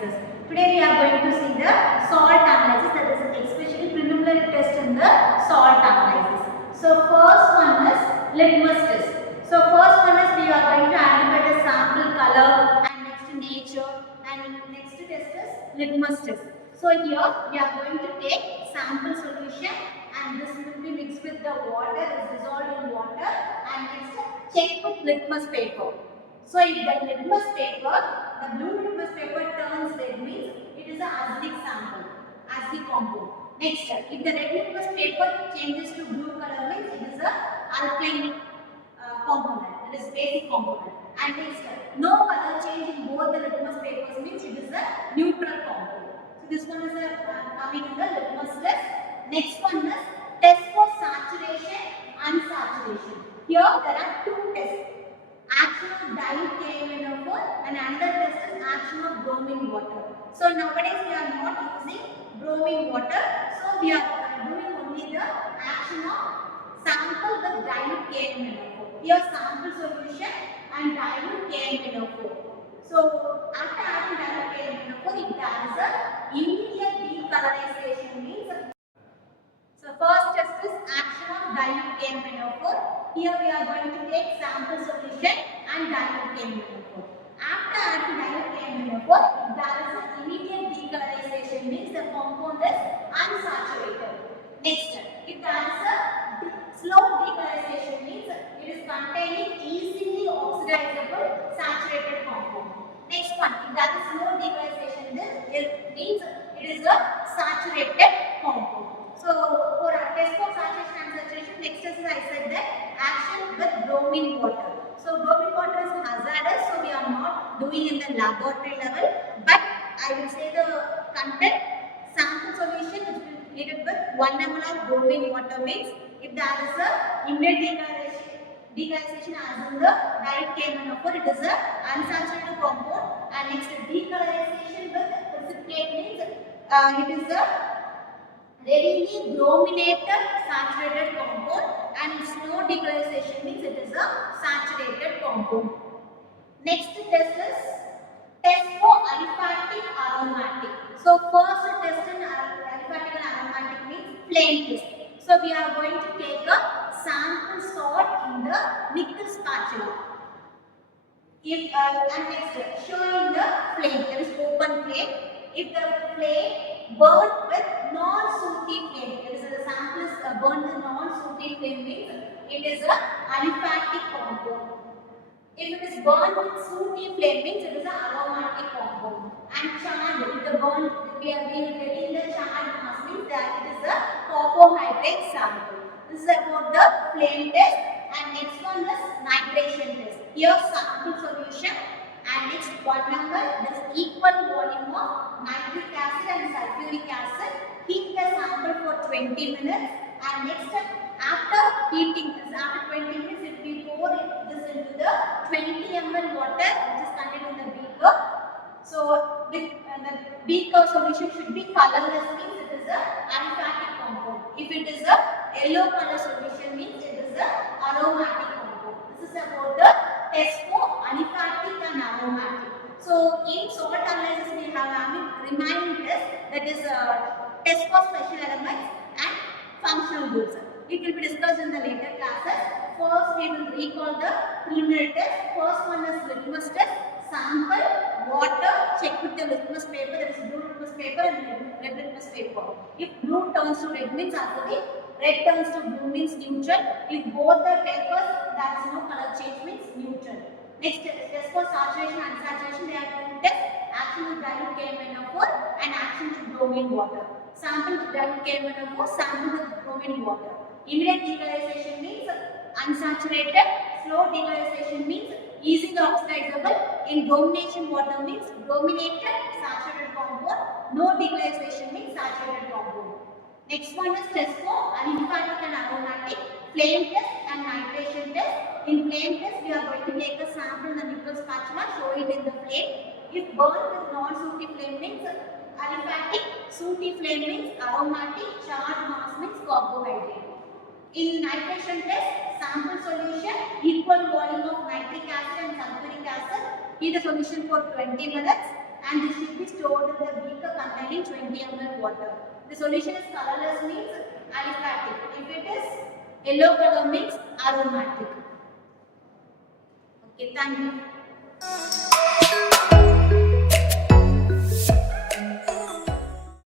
analysis. Today we are going to see the salt analysis, that is especially preliminary test in the salt analysis. So first one is litmus test. So first one is we are going to identify the sample color and next nature, and next test is litmus test. So here we are going to take sample solution and this will be mixed with the water, is dissolved in water, and next check with litmus paper. So if the litmus paper, the blue litmus paper turns red, means it is an acidic sample, acidic compound. Next, if the red litmus paper changes to blue color, means it is a alkaline component, it is basic component. And next, no color change in both the litmus papers, means it is a neutral compound. So this one is coming in the litmus test. Next one is test for saturation and unsaturation. Here there are two tests. Action of dilute KMnO4 and another test is action of bromine water. So nowadays we are not using bromine water, so we are doing only the action of sample with dilute KMnO4. Here sample solution and dilute KMnO4. So after adding dilute KMnO4, it has a immediate decolorization, means. So first test is action of dilute KMnO4. Here we are going to take sample solution and dilute KMnO4. After adding dilute KMnO4, there is an immediate decolorization, means the compound is unsaturated. Next, if there is a slow decolorization, means it is containing easily oxidizable saturated compound. Next one, if there is no decolorization, it means it is a saturated compound. So for a test for saturation and unsaturation, next test is, I said that action with bromine water. So bromine water is hazardous, so we are not doing in the laboratory level, but I will say the content. Sample solution which will be treated with 1 ml of bromine water, means if there is a immediate decolorization as in the dilute KMnO4, it is a unsaturated compound, and next decolorization with precipitate, means it is a readily brominated saturated compound, and its no decolorization, means it is a saturated compound. Next test is test for aliphatic aromatic. So first test in aliphatic and aromatic means flame test. So we are going to take a sample salt in the nickel spatula. If and next showing the flame, there is open flame. If the flame burnt with non-sooty flame, it is the sample is burnt with non-sooty flame, means it is a aliphatic compound. If it is burnt with sooty flame, means it is an aromatic compound. And charred, if the burnt, we are getting the charred mass, means that it is a carbohydrate sample. This is about the flame test. And next one is nitration test. Here sample solution and next 1 ml, this equal volume of nitric acid and sulfuric acid. Heat the sample for 20 minutes, and next after heating this, after 20 minutes, if we pour this into the 20 ml water which is contained in the beaker. So with the beaker solution should be colorless, means it is a aliphatic compound. If it is a yellow color solution, means it is a aromatic compound. This is about the test for aliphatic and aromatic. So in salt analysis we have remaining test, that is test for special elements and functional groups. It will be discussed in the later classes. First we will recall the preliminary test. First one is litmus test. Sample, water, check with the litmus paper, that is blue litmus paper and red litmus paper. If blue turns to red, means acidic, red turns to blue, means neutral. If both the papers there is no color change, means neutral. Next test for saturation and unsaturation, they are two tests: action with dilute KMnO4 and action with bromine water. Sample with dilute KMnO4, sample with bromine water. Immediate decolorization means unsaturated, slow decolorization means easily oxidizable, in bromination water means brominated saturated compound, no decolorization means saturated compound. Next one is test for aliphatic and aromatic, flame test and nitration test. In flame test, we are going to take a sample in the nickel spatula, show it in the flame. If burnt with non-sooty flame means aliphatic, sooty flame means aromatic, charged mass means carbohydrate. In nitration test, sample solution, equal volume of nitric acid and sulfuric acid. Heat the solution for 20 minutes and this should be stored in the beaker containing 20 ml water. The solution is colorless means aliphatic. If it is yellow color means aromatic. Okay, thank you.